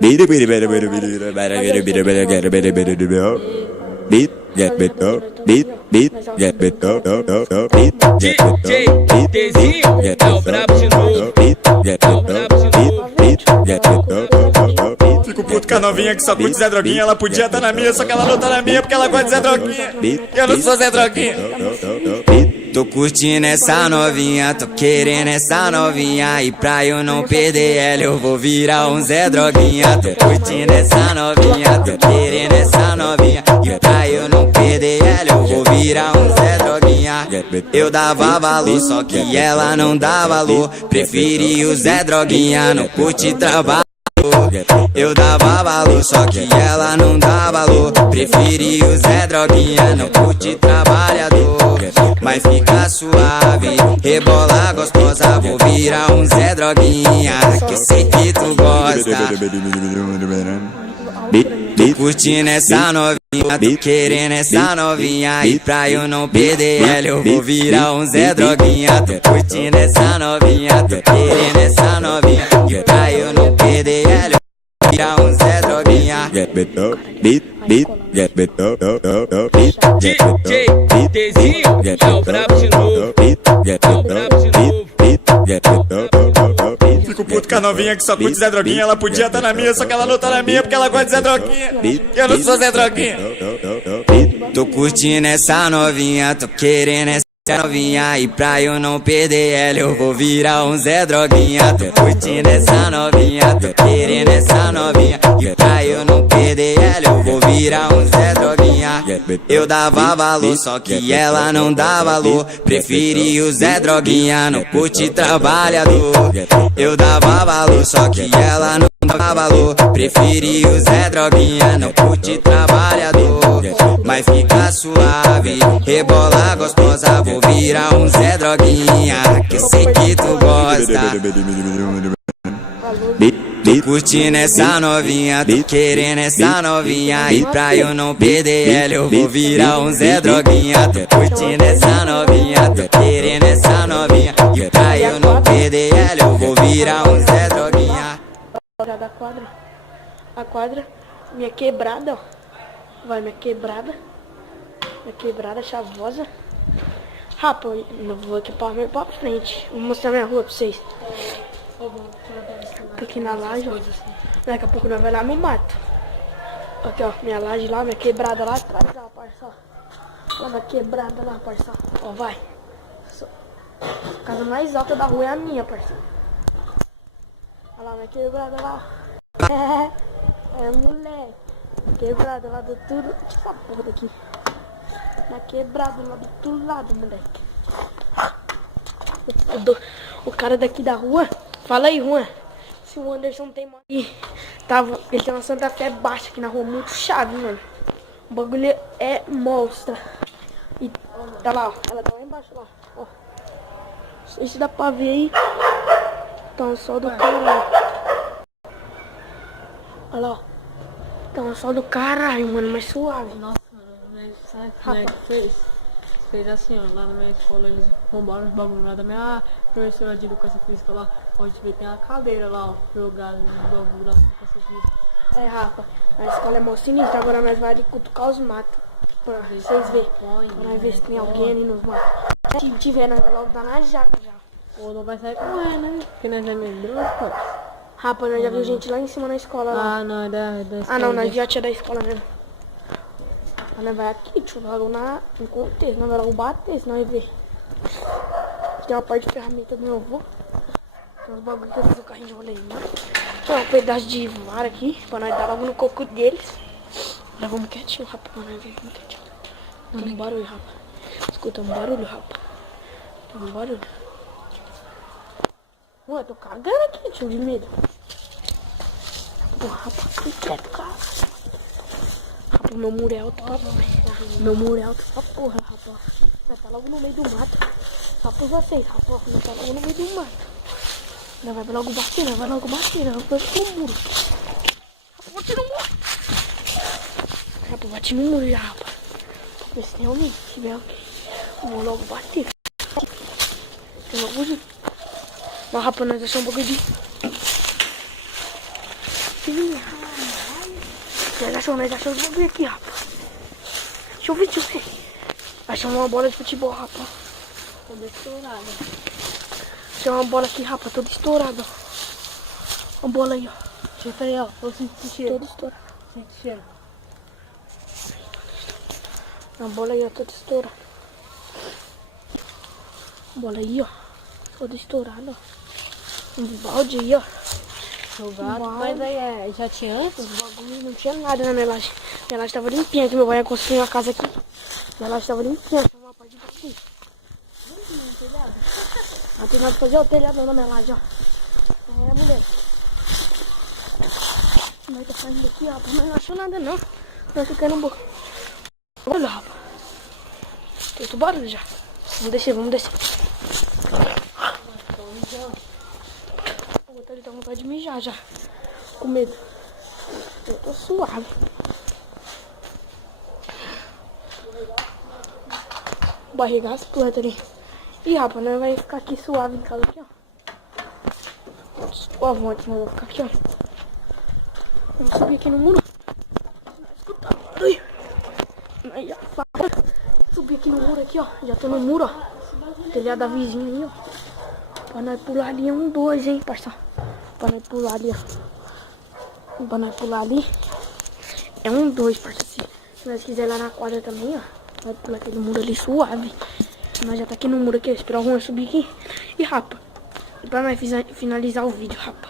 Beat it, beat it, beat it, beat it, beat it, beat it, beat it, beat it, beat it, beat it, beat it, beat it, beat, get bit up, beat, get bit up, beat, get bit up, beat, get é o brabo de novo. beat, get bit up, beat, get bit up, Fico puto com a novinha que só curte Zé Droguinha. Ela podia estar na minha, só que ela não tá na minha porque ela gosta de Zé Droguinha. Eu não sou Zé Droguinha. Tô curtindo essa novinha, tô querendo essa novinha. E pra eu não perder ela, eu vou virar um Zé Droguinha. Tô curtindo essa novinha, tô querendo essa novinha. E pra eu não perder ela, eu vou virar um Zé Droguinha. Eu dava valor, só que ela não dá valor. Preferi o Zé Droguinha, não curte trabalho. Eu dava valor, só que ela não dá valor. Preferi o Zé Droguinha, não curte trabalhador. Mas fica suave, rebola gostosa. Vou virar um Zé Droguinha, que sei que tu gosta. Tô curtindo essa novinha, tô querendo essa novinha. E pra eu não perder ela, eu vou virar um Zé Droguinha. Tô curtindo essa novinha, tô querendo essa novinha. E pra eu não perder ela, eu vou virar um Zé Droguinha. get bit up, beat, get bit up, beat, get DJ Tezinho é o brabo de novo. beat, get bit up, beat, get bit up, Fico puto com a novinha que só curte Zé Droguinha. Ela podia estar na minha, só que ela não tá na minha porque ela gosta de Zé Droguinha. Eu não sou Zé Droguinha. Tô curtindo essa novinha, tô querendo essa novinha. E pra eu não perder ela, eu vou virar um Zé Droguinha. Tô curtindo essa novinha, tô querendo essa novinha. E pra eu não perder ela, eu vou virar um Zé Droguinha. Eu dava valor, só que ela não dá valor. Preferi o Zé Droguinha, não curte trabalhador. Eu dava valor, só que ela não dá valor. Preferi o Zé Droguinha, não curte trabalhador. Mas fica suave, rebola gostosa. Vou virar um Zé Droguinha, que sei que tu gosta. Tô curtindo essa novinha, tô querendo essa novinha. E pra eu não perder ela, eu vou virar um Zé Droguinha. Tô curtindo essa novinha, tô querendo essa novinha. E pra eu não perder ela, eu vou virar um Zé Droguinha. Da quadra. A quadra, minha quebrada, ó. Vai, minha quebrada. Minha quebrada chavosa. Rapa, eu vou aqui pra frente. Vou mostrar minha rua pra vocês. Tô aqui na laje, ó. Daqui a pouco nós vai lá no mato. Aqui, ó, minha laje lá, minha quebrada lá atrás, ó, parça. Lá na quebrada lá, parça. Ó, vai. A casa mais alta da rua é a minha, parça. Olha lá, minha quebrada lá. É, moleque. Quebrada lá do outro... Essa porra daqui. Na quebrada lá do outro lado, moleque. O cara daqui da rua... Fala aí, Juan. Se o Anderson tem moto... Ele tem uma Santa Fé baixa aqui na rua. Muito chave, mano. O bagulho é monstro. E tá lá, ó. Ela tá lá embaixo, lá. Ó. Não sei se dá pra ver aí. Tá um sol do caralho. Olha lá, ó. Tá um sol do caralho, mano, mais suave. Nossa, mano, sabe o que o moleque fez? Fez assim, ó, lá na minha escola eles roubaram os bagulhos lá da minha professora de educação física lá, onde tem a cadeira lá, ó, jogada no bagulho lá da educação física. É, Rafa, a escola é mó sinistra, agora nós vamos ali cutucar os matos. Pra vocês verem. Pra nós ver se tem alguém ali nos matos. Se tiver, nós vamos logo dar na jaca já. Ou não vai sair correndo, né? Porque nós é medroso, pô. Rafa, nós já viu gente lá em cima na escola lá. Ah, não, é da escola. Ah, não, nós já tinha da escola mesmo. Aí nós vai aqui, deixa eu ver logo no contexto, nós vai logo bater, senão nós ver. Tem uma parte de ferramenta do meu avô. Tem uns bagulhos que eu fiz no carrinho de rolemã. Tem um pedaço de vara aqui, pra nós dar logo no coco deles. Agora vamos quietinho, Rafa, pra nós ver, vamos quietinho. Tem um barulho, Rafa. Escuta um barulho, Rafa. Tem um barulho. Ué, eu tô cagando aqui, tio, de medo. Porra, Rafa, que quieto, cara. Rafa, meu muro é alto pra porra. Meu muro é alto pra porra, Rafa. Nós tá logo no meio do mato. Só por vocês, Rafa. Nós tá logo no meio do mato. Nós vai logo bater, nós vai logo bater. Nós vamos bater no muro. Rafa, bate no muro. Rafa, bate no muro já, Rafa. Ver se tem alguém. Se tiver alguém, eu vou logo bater. Tem logo. Mas, Rafa, nós achamos um pouco de... Ih, nós achamos o bagulho aqui, rapaz. Deixa eu ver. Achamos uma bola de futebol, rapaz. Toda estourada. Achamos uma bola aqui, rapaz, toda estourada. Uma bola aí, ó. Cheira aí, ó. Vou sentir cheiro. Toda estourada. Sente cheiro. Uma bola aí, ó, toda estourada. Bola aí, ó. Toda estourada, ó. Um balde aí, ó. Jogado. Uau. Mas aí já tinha antes? Os bagulhos não tinha nada na minha laje. Minha laje tava limpinha, que meu pai ia construir uma casa aqui. Minha laje tava limpinha, tinha uma parte de bagulho. Não tem nada pra fazer, o telhado não na minha laje, ó. É, mulher. Nós tá saindo aqui, ó, mas não achou nada não. Nós ficando um pouco. Olha, rapaz. Tem outro barulho já. Vamos descer. Vou botar ele, tá com vontade de mijar já. Com medo. Eu tô suave. Barrigaço planta ali. Ih, rapaz, nós vai ficar aqui suave em casa aqui, ó. Suave antes, nós vamos ficar aqui, ó. Vamos subir aqui no muro. Escuta barulho. Aí já fala. Subir aqui no muro aqui, ó. Já tô no muro, ó. Telhado da vizinha aí, ó. Pra nós pular ali é 1, 2, hein, parça. Pra nós pular ali, ó. Pra nós pular ali é 1, 2, parça. Se nós quiser ir lá na quadra também, ó. Nós pular aquele muro ali suave. Nós já tá aqui no muro aqui, ó. Esperar o Juan subir aqui. E rapa. Pra nós finalizar o vídeo, rapa.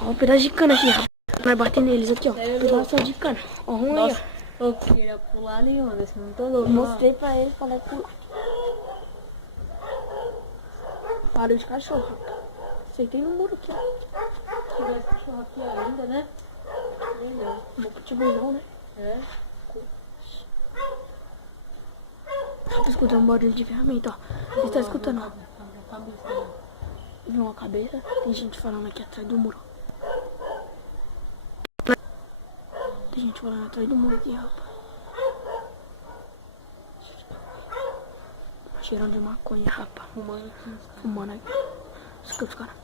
Ó, um pedaço de cana aqui, rapa. Nós bater neles aqui, ó. Um pedaço de cana. Ó, o Juan aí, ó. Eu queria pular ali, mano. Esse não tô louco. Mostrei pra ele, falei pular. Barulho de cachorro, rapaz. Aceitei no muro aqui, ó. Se tivesse cachorro aqui ainda, né? Melhor. No pitbullzão, né? É. Tô escutando um barulho de ferramenta, ó. Você tá escutando, ó. Viu uma cabeça? Tem gente falando aqui atrás do muro. Tem gente falando atrás do muro aqui, rapaz. Cheirando de maconha, rapaz. Fumando aqui. Escuta os caras.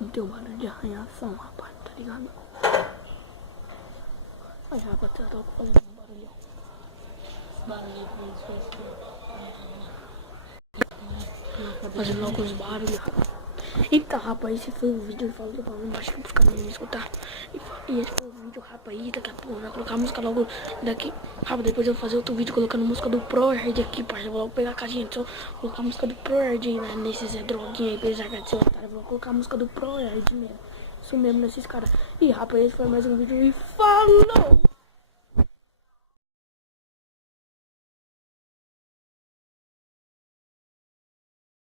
Não tem um barulho de arranhação, rapaz. Tá ligado? Aí, rapaz, eu tô fazendo um barulhão. Barulho que isso faz. Fazendo logo os barulhos. Então, rapaz, esse foi o vídeo. Falou pra mim, baixo pros caras não me escutar. E esse foi o vídeo, rapaz. Daqui a pouco eu vou colocar a música logo daqui. Rapaz, depois eu vou fazer outro vídeo colocando a música do ProHard aqui, parça. Eu vou logo pegar a caixinha. Então, colocar a música do ProHard aí, né? Nesses droguinha aí, pra eles arregaçarem esse otário. Eu vou colocar a música do ProHard mesmo. Isso mesmo, nesses caras. E, rapaz, esse foi mais um vídeo. E falou!